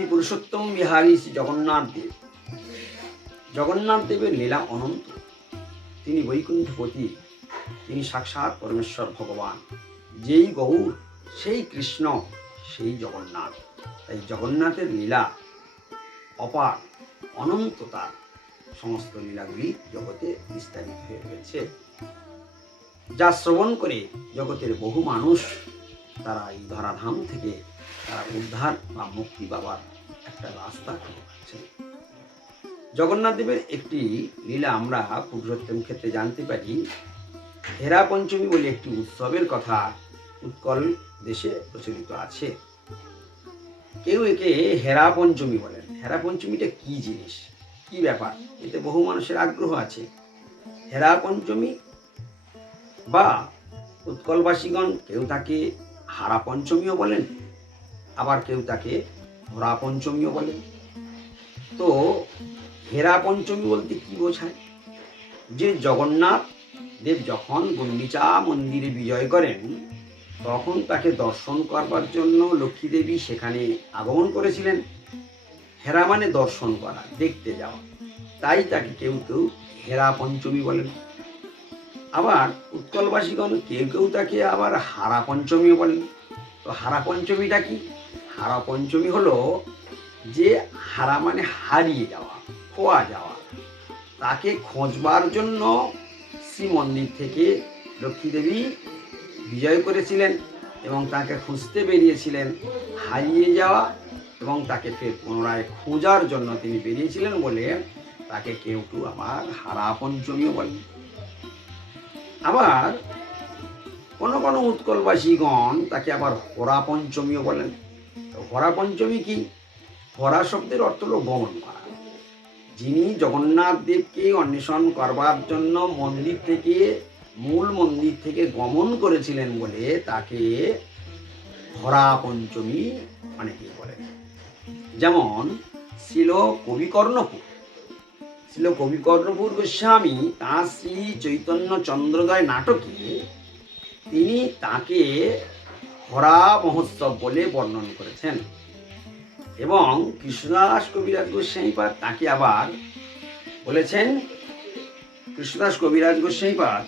শ্রী পুরুষোত্তম বিহারী শ্রী জগন্নাথ দেব। জগন্নাথ দেবের লীলা অনন্ত। তিনি বৈকুণ্ঠপতি। তিনি সাক্ষাৎ পরমেশ্বর ভগবান। যেই গৌর, সেই কৃষ্ণ, সেই জগন্নাথ। তাই জগন্নাথের লীলা অপার অনন্ত তার সমস্ত লীলাগুলি জগতে বিস্তারিত হয়ে রয়েছে যা শ্রবণ করে জগতের বহু মানুষ তারা এই ধরাধাম থেকে তারা উদ্ধার বা মুক্তি পাবার একটা রাস্তা খুঁজে পাচ্ছেন। জগন্নাথ দেবের একটি লীলা আমরা পুরুষোত্তম ক্ষেত্রে জানতে পারি। হেরা পঞ্চমী বলে একটি উৎসবের কথা উৎকল দেশে প্রচলিত আছে। কেউ একে হেরা পঞ্চমী বলেন। হেরা পঞ্চমীটা কি জিনিস? কি ব্যাপার? এতে বহু মানুষের আগ্রহ আছে। হেরা পঞ্চমী বা উৎকলবাসীগণ কেউ তাকে হারা পঞ্চমীও বলেন, আবার কেউ তাকে হরা পঞ্চমীও বলেন। তো হেরা পঞ্চমী বলতে কি বোঝায়? যে জগন্নাথ দেব যখন গুন্ডিচা মন্দিরে বিজয় করেন, তখন তাকে দর্শন করবার জন্য লক্ষ্মী দেবী সেখানে আগমন করেছিলেন। হেরা মানে দর্শন করা, দেখতে যাওয়া। তাই তাকে কেউ কেউ হেরা পঞ্চমী বলেন। আবার উৎকলবাসীগণ কেউ কেউ তাকে আবার হারা পঞ্চমীও বলেন তো হারা পঞ্চমীটা কি? হারা পঞ্চমী হলো যে হারা মানে হারিয়ে যাওয়া, খোয়া যাওয়া। তাকে খোঁজবার জন্য শ্রী মন্দির থেকে লক্ষ্মী দেবী বিজয় করেছিলেন এবং তাকে খুঁজতে বেরিয়েছিলেন। হারিয়ে যাওয়া এবং তাকে ফের পুনরায় খোঁজার জন্য তিনি বেরিয়েছিলেন বলে তাকে কেউ কেউ আবার হারা পঞ্চমীও বলেন আবার কোনো কোনো উৎকলবাসীগণ তাকে আবার হরা পঞ্চমীও বলেন। হরা পঞ্চমী কি? হরা শব্দের অর্থ হল গমন করা যিনি জগন্নাথ দেবকে অন্বেষণ করবার জন্য মন্দির থেকে, মূল মন্দির থেকে গমন করেছিলেন বলে তাকে হরা পঞ্চমী অনেকে বলেন যেমন ছিল কবি কর্ণপুর ছিল কবি কর্ণপুর গোস্বামী, তাঁর শ্রী চৈতন্য চন্দ্রদয় নাটকে তিনি তাকে হরা মহোৎসব বলে বর্ণন করেছেন। এবং কৃষ্ণদাস কবিরাজ গোস্বাইপাদ তাকে আবার বলেছেন, কৃষ্ণদাস কবিরাজ গোস্বাইপাদ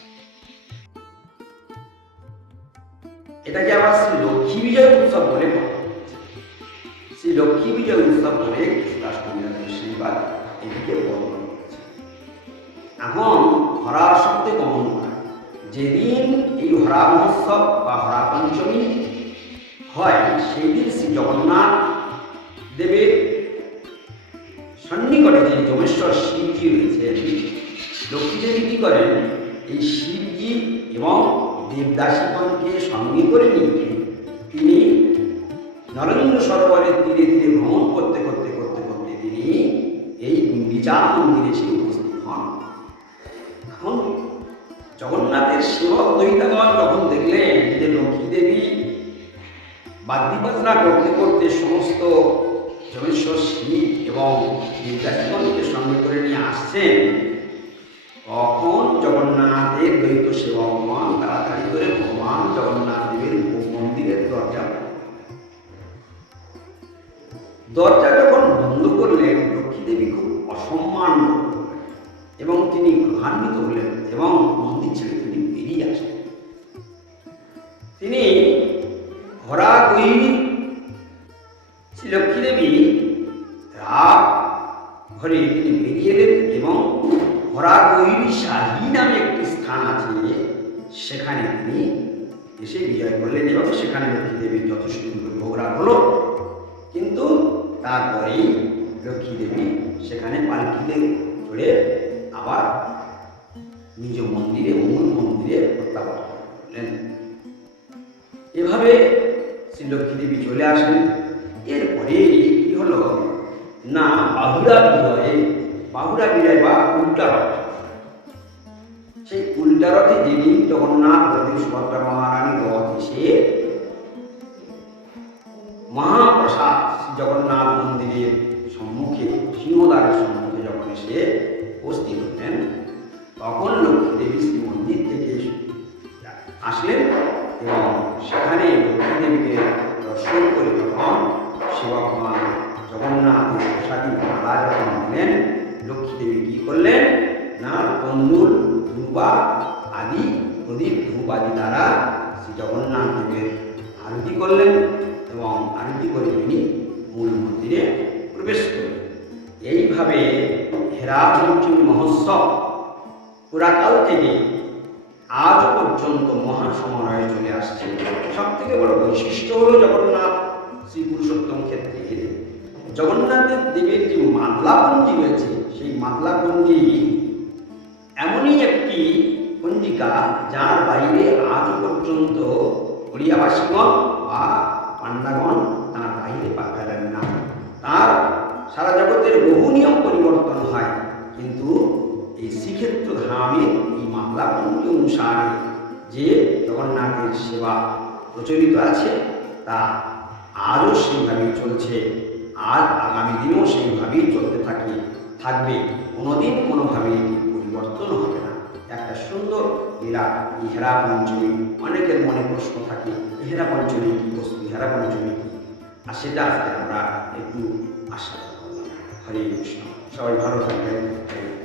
এটাকে আবার শ্রী লক্ষ্মী বিজয় উৎসব বলে শ্রী লক্ষ্মী বিজয় উৎসব বলে কৃষ্ণদাস কবিরাজ গোস্বাইপাদ এটিকে করেছেন এখন হরা শব্দে গমন করা। যেদিন এই হরা মহোৎসব বা হরা পঞ্চমী হয় সেই দিন শ্রী জগন্নাথ দেবের সন্নিকটে যে যমেশ্বর শিবজি রয়েছেন লক্ষ্মী দেবী কি করেন? এই শিবজি এবং দেবদাসীগণকে সঙ্গে করে নিয়ে তিনি নরেন্দ্র সরোবরের তীরে তীরে ভ্রমণ করতে করতে করতে করতে তিনি এই গুন্ডিচা মন্দিরে এসে সেবক দৈতাগণ যখন দেখলেন যে লক্ষ্মী দেবী বাদ্যিবাজনা করতে করতে সমস্ত জমেশ্বর শিব এবং বিদ্যাসীগণকে সঙ্গে করে নিয়ে আসছেন। তখন জগন্নাথের দ্বৈত সেবকগণ তাড়াতাড়ি করে ভগবান জগন্নাথ দেবের মন্দিরের দরজা দরজা যখন বন্ধ করলেন, লক্ষ্মী দেবী খুব অসম্মান এবং তিনি ক্রোধান্বিত হলেন। এবং মন্দির ছেড়ে তিনি বেরিয়ে আসেন। তিনি হরা কৈরি শ্রী লক্ষ্মী দেবী রাগ ঘরে তিনি বেরিয়ে এলেন এবং হরা কৈরি শাহী নামে একটি স্থান আছে। সেখানে তিনি এসে বিজয় করলেন এবং সেখানে লক্ষ্মী দেবীর যথেষ্ট ভোগরাগ হলো। কিন্তু তারপরেই লক্ষ্মী দেবী সেখানে পালকিতে চড়ে আবার নিজ মন্দিরে মূল মন্দিরে প্রত্যাবর্তন করলেন। এভাবে শ্রী লক্ষ্মী দেবী চলে আসেন। এরপরে কি হলো? না, বাহুড়া বিজয়ে বাহুড়া বিজয় বা উল্টা রথ। সেই উল্টা রথে যেদিন জগন্নাথ বলদেব সুভদ্রা মহারানী রথ এসে মহাপ্রসাদ জগন্নাথ মন্দিরের মা জগন্নাথ প্রসাদী মালা যখন দিলেন লক্ষ্মী দেবী কি করলেন? না তন্দুর ধূপা আদি প্রদীপ ধূপ আদি দ্বারা শ্রী জগন্নাথ দেবের আরতি করলেন এবং আরতি করে তিনি মূল মন্দিরে প্রবেশ করলেন। এইভাবে হেরা পঞ্চমী মহোৎসব পুরাকাল থেকে আজ পর্যন্ত মহাসমারোহে চলে আসছে। সব থেকে বড় বৈশিষ্ট্য হলো জগন্নাথ শ্রী পুরুষোত্তম ক্ষেত্রে জগন্নাথের দেবের যে মাতলাপঞ্জি রয়েছে, সেই মাতলাপঞ্জি এমনই একটি পঞ্জিকা যার বাইরে আজ পর্যন্ত ওড়িয়াবাসীগণ বা পান্ডাগণ তার বাইরে পা ফেলেন না। তার সারা জগতের বহু নিয়ম পরিবর্তন হয়, কিন্তু এই শ্রীক্ষেত্র ধামে এই মামলাপঞ্জি অনুসারে যে জগন্নাথের সেবা প্রচলিত আছে, তা আজও সেইভাবেই চলছে। আর আগামী দিনেও সেইভাবেই চলতে থাকে। থাকবে, কোনোদিন কোনোভাবেই পরিবর্তন হবে না। একটা সুন্দর লীলা এই হেরা পঞ্চমী, অনেকের মনে প্রশ্ন থাকে এই হেরা পঞ্চমী কি বস্তু হেরা পঞ্চমী কি? আর সেটা আজকে আমরা একটু আশা করলাম হরে কৃষ্ণ। সবাই ভালো থাকবেন।